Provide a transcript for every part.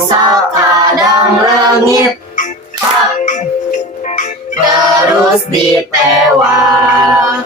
sakadang rengit, hap, terus ditewak.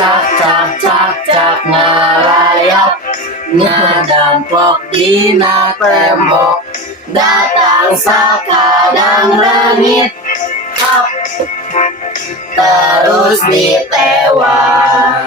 Cak cak cak cak ngerayap, ngadamplok dina tembok, datang sakadang rengit, hap, terus ditewak.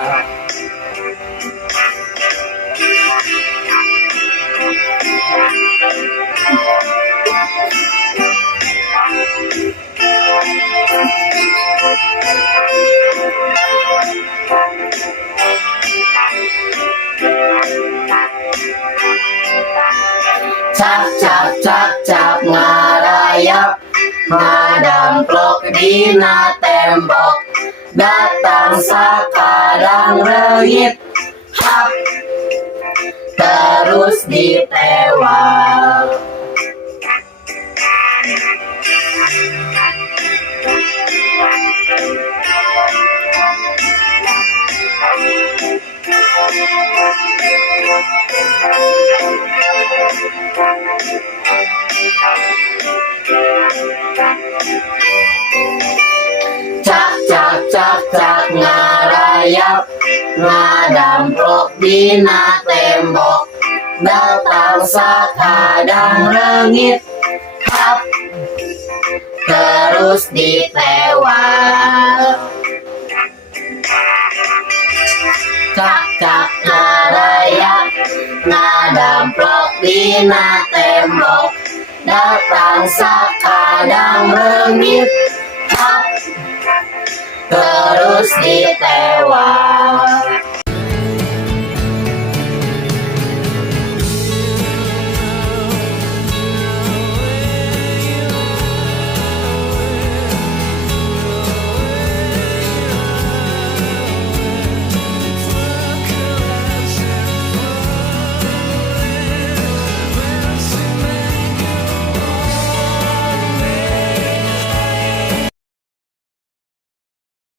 Cak cak cak cak ngarayap, ngadamplok dina tembok, datang sakadang rengit, hap, terus ditewak. Cak cak cak cak ngarayap, ngadamplok dina tembok, datang sakadang rengit, hap, terus ditewak. Cak cak ngarayap, ngadamplok dina tembok, datang sakadang rengit, hap, terus ditewak.